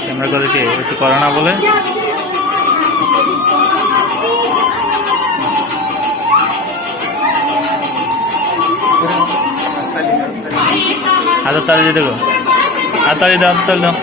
Camera করে কে একটু করে না বলে হাতের তালি দিয়ে দেবো, হাত তালি দাও, হাত তালি দাও।